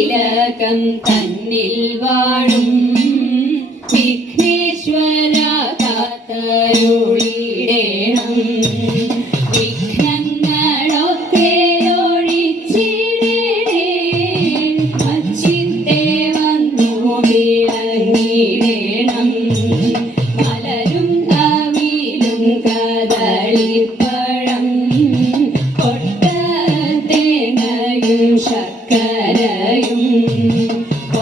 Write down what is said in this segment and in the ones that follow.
തിലകം തന്നിൽ വാഴും വിഘ്നേശ്വര കാത്തരുളിടേണം. വിഘ്നങ്ങളൊക്കെ ഒഴിച്ചിടേണേ, അച്ചിത്തെ വന്നു വിളങ്ങിടേണം. മലരും കവിലും കദളിപ്പഴം കൊട്ടത്തേങ്ങയും ശർക്കരയും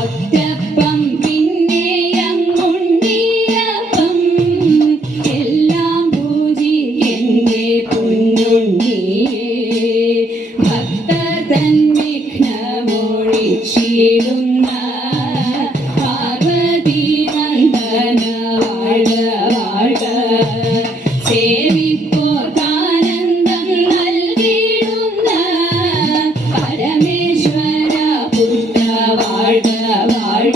ഒറ്റപ്പം പിന്നെയങ്ങുണ്ടിയപ്പം എല്ലാം പൂജിക്കന്റെ പൊന്നുണ്ണിയേ. ഭക്തതൻ വിഘ്നമൊഴിച്ചിടുന്ന പാർവതി നന്ദന വാഴ വാഴ. സേവിപ്പോർക്കാനന്ദം നൽകിടുന്ന പരമേശ്വര പുത്ര വാഴ വാഴ.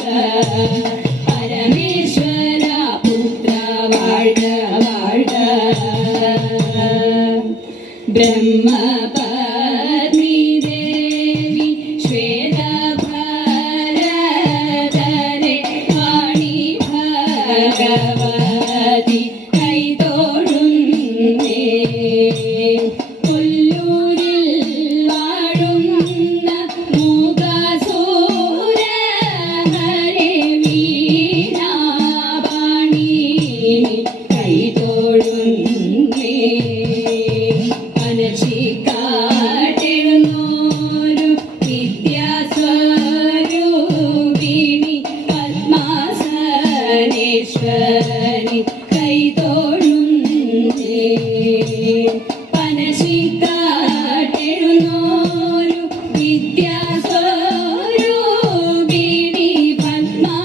പരമേശ്വര പുത്ര വാഴ വാഴ. ബ്രഹ്മപത്നി ദേവി ശ്വേതഭരധരെ വാണി ഭഗവതി കൈതൊഴുന്നേ. കൊല്ലൂരിൽ വാഴുന്ന മൂകാസുര ഹരേ വീണാപാണി കൈതൊഴുന്നേ. പനച്ചിക്കാട്ടെഴുന്നോരു വിദ്യാസ്വരൂപിണി പത്മാസനേശ്വരി കൈതൊഴുന്നേ. പനച്ചിക്കാട്ടെഴുന്നോരു വിദ്യാസ്വരൂപിണി പത്മാസനേശ്വരി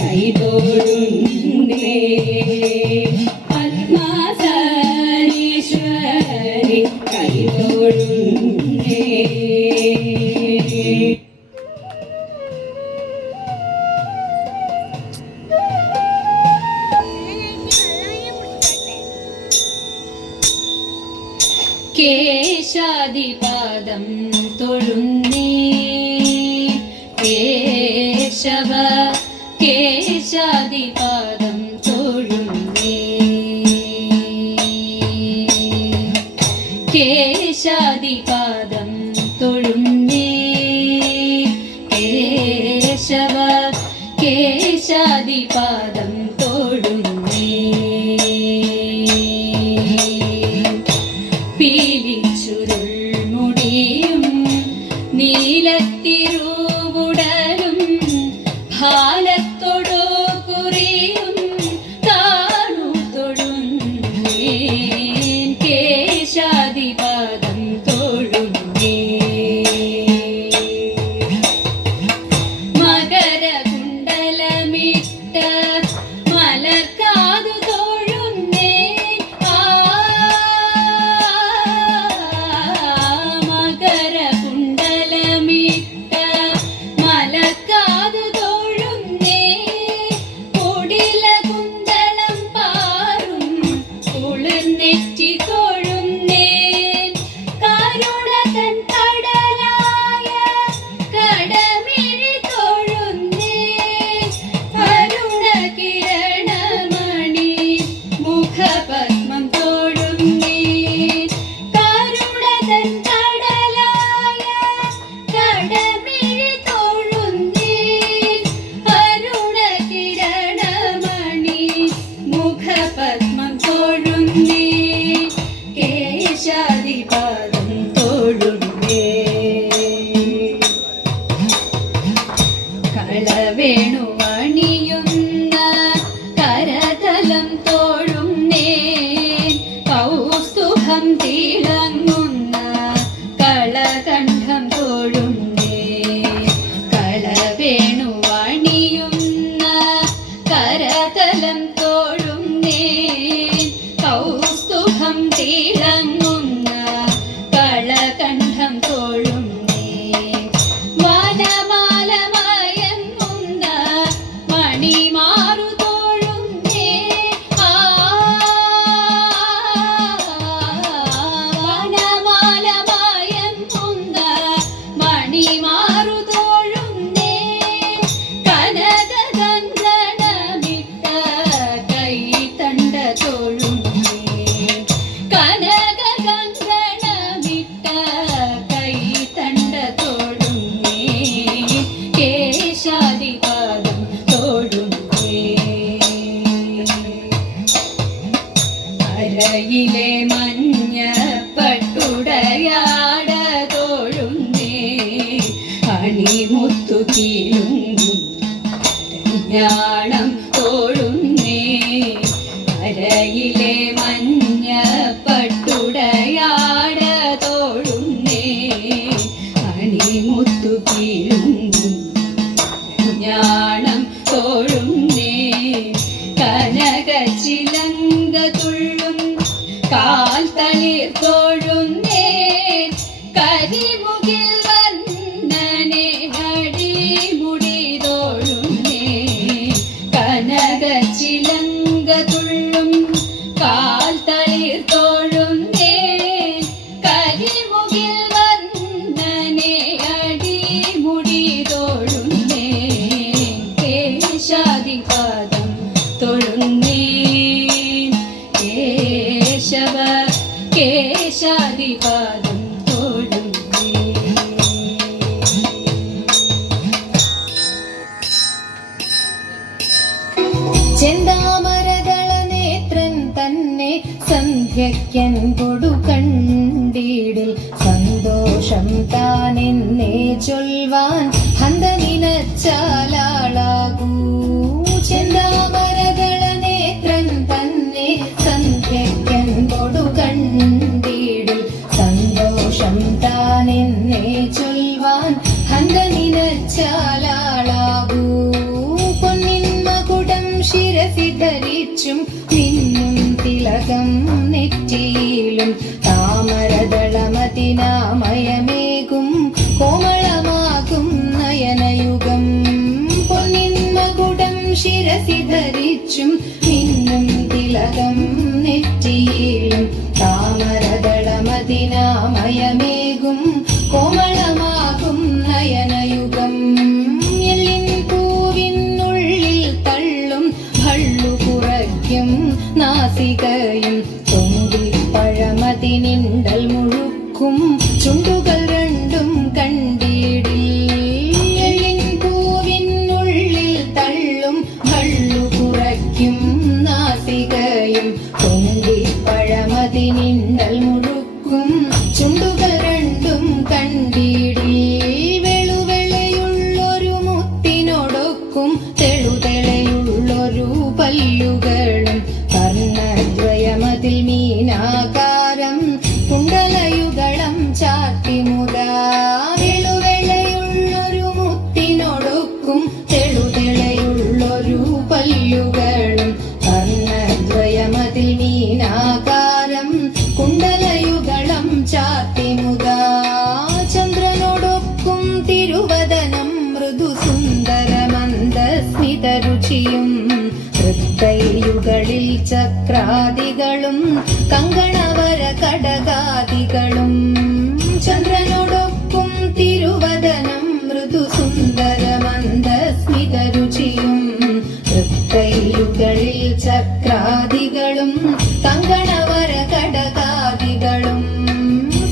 കൈതൊഴുന്നേ. പത്മാസനേശ്വരി കൈതൊഴുന്നേ. കേശാദിപാദം തൊഴുന്നേ. കേശവ കേശാദിപാദം തൊഴുന്നേ. കേശാദിപാദം തൊഴുന്നേ. കേശവ കേശാദിപാദം തൊഴുന്നേ. പീലിച്ചുരുൾ മുടിയും നീലത്തിരുവുടലും ഭാലത്തൊടു കുറിയും താണു തൊഴുന്നേൻ. കേശാദിപാദം തൊഴുന്നേ. മകരകുണ്ടലമിട്ട മലർക്കാതു തൊഴുന്നേ. മകരകുണ്ടലമിട്ട മലർക്കാതു തൊഴുന്നേ. കുടില കുന്തളം പാറും കുളിർനെറ്റി തൊഴുന്നേ. കരുണതൻ കടലായ കടമിഴി തൊഴുന്നേ. കരുണകിരണമണി മുഖപത്മം തൊഴുന്നേ. കരുണതൻ കടലായ കടമിഴി തൊഴുന്നേ. കരുണകിരണമണി മുഖപത്മം തൊഴുന്നേ. കേശാദിപാദം തൊഴുന്നേ. കളവേണുവണിയുന്ന കരതലം തൊഴുന്നേ. കൗസ്തുഭം തിളങ്ങുന്ന കളകണ്ഠം തൊഴുന്നേ. കളവേണുവണിയുന്ന കരതലം തൊഴുന്നേ. കൗസ്തുഭം തിളങ്ങുന്ന കളകണ്ഠം തൊഴുന്നേ. വനമാലമയങ്ങുന്ന മണിമാറു തൊഴുന്നേ. വനമാലമയങ്ങുന്ന കണിമാറുതോഴുന്നേ കനകഗംഗണമിട്ട കൈത്തണ്ട തോഴുന്നേ കനകഗംഗണമിട്ട കൈത്തണ്ട തോഴുന്നേ കേശാദിപാദം തോഴുന്നേ അരയിലെ മഞ്ഞ പട്ടുടയാട തോഴുന്നേ അണിമുത്തു കീഴുങ്ങും ഞാണം തോഴുന്നേ അരയിലെ മഞ്ഞ പട്ടുടയാട തോഴുന്നേ അണിമുത്തു കീഴുങ്ങും ഞാണം തോഴുന്നേ കനകച്ചിലങ്ക തുള്ളും കാൽ തളിർ തോഴുന്നേ കരിമുകിൽ വർണ്ണനെ അടിമുടി തോഴുന്നേ കനകച്ചിലങ്ക തുള്ളും കാൽ തളിർ തോഴുന്നേ കരിമുകിൽ വർണ്ണനെ അടിമുടി തോഴുന്നേ കേശാദിപാദം തൊഴുന്നേ കേശവ കേശാദിപാദം തൊഴുന്നേ ചെന്താമരദള നേത്രൻ തന്നെ സന്ധ്യയ്ക്കൻ കൊടു കണ്ടിടിൽ സന്തോഷം താനെന്നേ ചൊൽവാൻ ഹന്ത നിനച്ചാലാളാകൂ ചെന്താമരദള നേത്രൻ തന്നെ സന്ധ്യയ്ക്കൻ കൊടു കണ്ടിടിൽ സന്തോഷം താനെന്നേ ചൊൽവാൻ ഹന്ത നിനച്ചാലാളാകൂ ശിരസി ധരിച്ചും മിന്നും തിലകം നെറ്റിയിലും താമരദളമതിനാമയമേകും കോമളമാകും നയനയുഗം പൊന്നിന്മകുടം ശിരസി ധരിച്ചും മിന്നും തിലകം നെറ്റിയിലും താമരദളമതിനാമയമേകും കോമളമാകും നയനയുഗം നാസികയും തൊണ്ടിപ്പഴമതിനിണ്ടൽ മുഴുക്കും ചുണ്ടുകൾ രണ്ടും കണ്ടിടിൽ പൂവിനുള്ളിൽ തള്ളും ഭള്ളു കുറയ്ക്കും നാസികയും തൊണ്ടിപ്പഴമതിനിണ്ടൽ മുഴുക്കും ചുണ്ടുകൾ രണ്ടും കണ്ടിടിൽ വെളുവെളയുള്ളൊരു മുത്തിനോടൊക്കും തെളുതെളയുള്ളൊരു പല്ലുകളും കർണദ്വയമതിൽ മീനാകാരം കുണ്ടലയുഗളം ചാത്തിമുതാ വെളുവെളയുള്ളൊരു മുത്തിനോടൊക്കും തെളുതെളയുള്ളൊരു പല്ലുകളും കർണദ്വയമതിൽ മീനാകാരം കുണ്ടലയുഗളം ചാത്തിമുതാ ചന്ദ്രനോടൊക്കും തിരുവദനം മൃദു സുന്ദരമന്ദസ്മിതരുചിയും തൃക്കൈയുകളിൽ ചക്രാദികളും കങ്കണവര കടകാദികളും ചന്ദ്രനോടൊപ്പം തിരുവദനം മൃദു സുന്ദരമന്ദസ്മിതരുചിയും തൃക്കൈയുകളിൽ ചക്രാദികളും കങ്കണവര കടകാദികളും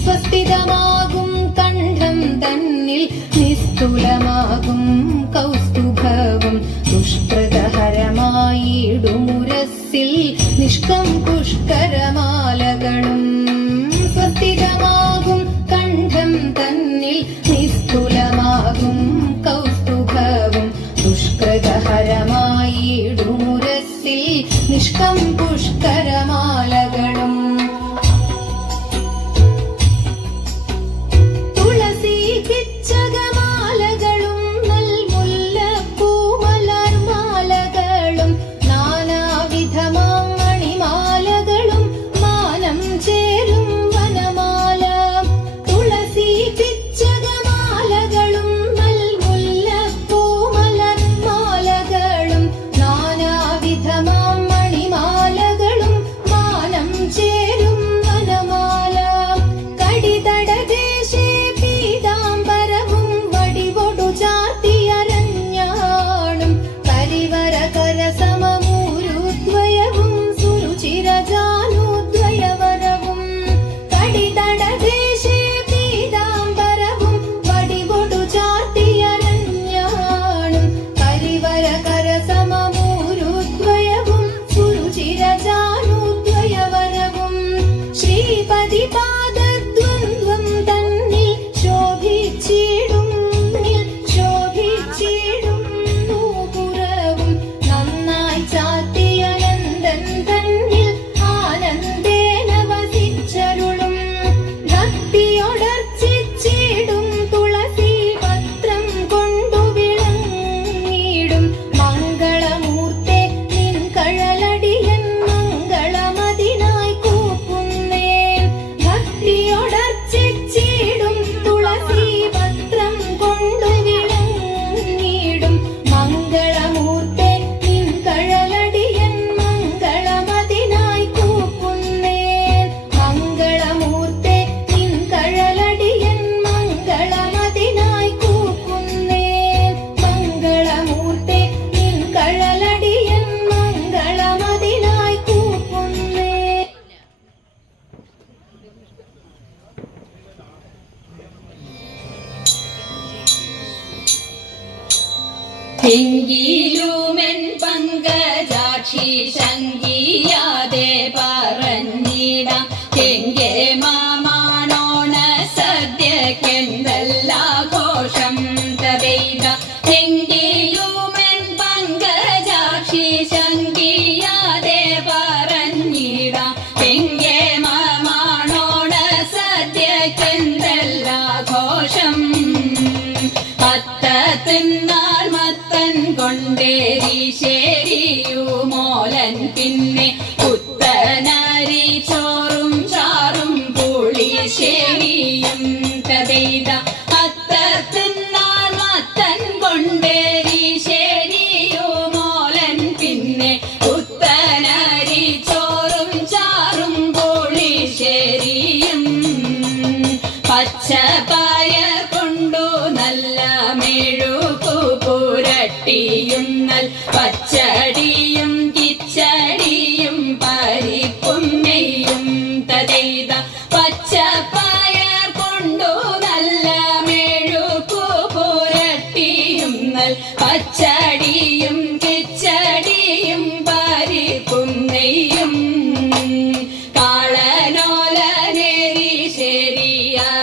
സ്വസ്ഥിതമാകും കണ്ഠം തന്നിൽ നിസ്തുലമാകും കൗസ്തുഭവും ദുഷ്കൃതഹരമായിടുമുരസ്സിൽ നിഷ്കം പുഷ്കരമാലകളും സ്വസ്ഥിതമാകും കണ്ഠം തന്നിൽ നിസ്തുലമാകും കൗസ്തുഭവും ദുഷ്കൃതഹരമായിടുമുരസ്സിൽ നിഷ്കം പുഷ്കരമാലകളും തുളസി പിച്ചകമാലകൾ എങ്കിലുമെൻ പങ്കജാക്ഷി ശങ്കിയാതെ പറഞ്ഞിടാം എങ്കെ മാമാനോണ സദ്യക്കെന്തല്ലാഘോഷം തവൈത എങ്കിലുമെൻ പങ്കജാക്ഷി ശങ്കിയാതെ പറഞ്ഞിടാം എങ്കെ മാമാനോണ സദ്യക്കെന്തല്ലാഘോഷം പത്തത്തിന്നാൾ മത്തൻ കൊണ്ടേരി ശേരിയുമോലൻ പിന്നെ പുത്തനരി ചോറും ചാറും പുളിശ്ശേരിയും തവൈത പത്തത്തിന്നാൾ മത്തൻ കൊണ്ടേരി ശേരിയുമോലൻ പിന്നെ പുത്തനരി ചോറും ചാറും പുളിശ്ശേരിയും പച്ചപ്പായ കൊണ്ടു നല്ല മെഴുകു പുരട്ടിയും നൽ പച്ചടിയും കിച്ചടിയും പരിപ്പും നെയ്യും തതൈത പച്ചപ്പായ കൊണ്ടു നല്ല മെഴുകു പുരട്ടിയും നൽ പച്ചടിയും കിച്ചടിയും പരിപ്പും നെയ്യും കാളനോലനേരി ശരിയവിയലും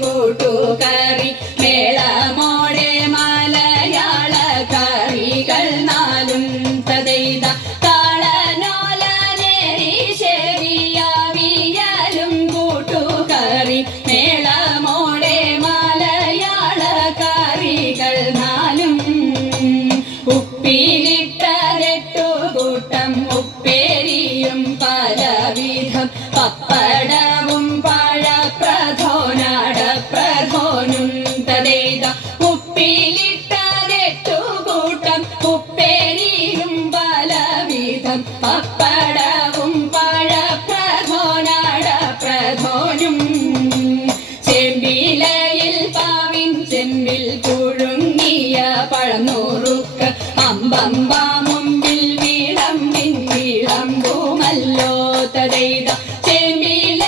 കൂട്ടുകറി മേളമോടെ മലയാള കറികൾ നാലും തതൈത കാളനോലനേരി ശരിയവിയലും കൂട്ടുകറി മേളമോടെ മലയാള കറികൾ നാലും ഉപ്പിലിട്ടരട്ടു കൂട്ടം ഉപ്പേരിയും പലവിധം പപ്പടവും പഴപ്രഥോനടപ്രഥോനും തതൈത ഉപ്പിലിട്ടരട്ടു കൂട്ടം ഉപ്പേരിയും പലവിധം പപ്പടവും പഴപ്രഥോനടപ്രഥോനും ചെമ്പിലയിൽ പാവിൻ ചെമ്പിൽ പുഴുങ്ങിയ പഴനൂറുക്ക് അമ്പമ്പാ മുമ്പിൽ വിളമ്പിൻ വിളമ്പുമല്ലോ തതൈത ചെമ്പില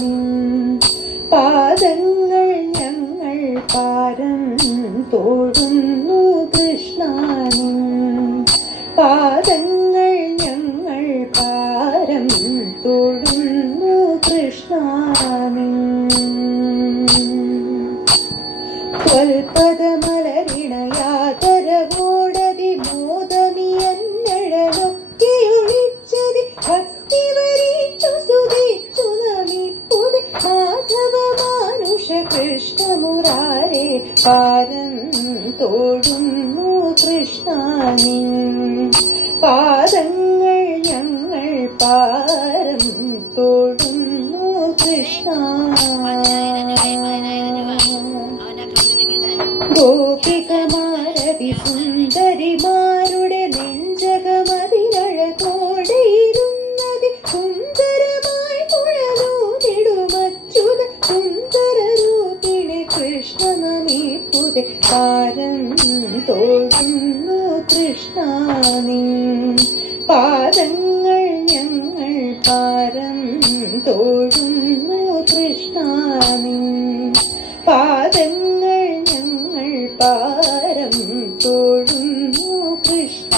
നിൻ പാദങ്ങൾ ഞങ്ങൾ പാരം തോടുന്നു കൃഷ്ണ നിൻ പാദങ്ങൾ ഞങ്ങൾ പാരം തോടുന്നു കൃഷ്ണ നിൻ സ്വൽപദമലരിണയാതരവോടതി മോദമിയന്നഴലൊക്കെയൊഴിച്ചതി ഭക്തി വരിച്ചു സുതിച്ചു നമിപ്പുതി മാധവ മാനുഷ കൃഷ്ണ മുരാരേ പാരം തോടുന്നു കൃഷ്ണ നിൻ പാദങ്ങൾ ഞങ്ങൾ പാരം തോടുന്നു കൃഷ്ണ ഗോപികമാരതി സുന്ദരിമാരുടെ നെഞ്ചകമതിരഴകോടെ ഇരുന്നതി സുന്ദരമായി കുഴലൂതിടുമച്യുത സുന്ദര രൂപിണി കൃഷ്ണ നമിപ്പുതെ പാരം തോടുന്നു കൃഷ്ണ നിൻ പാദങ്ങൾ ഞങ്ങൾ പാരം തോടുന്നു കൃഷ്ണ നിൻ പാദങ്ങൾ ഞങ്ങൾ പാരം തോടുന്നു കൃഷ്ണ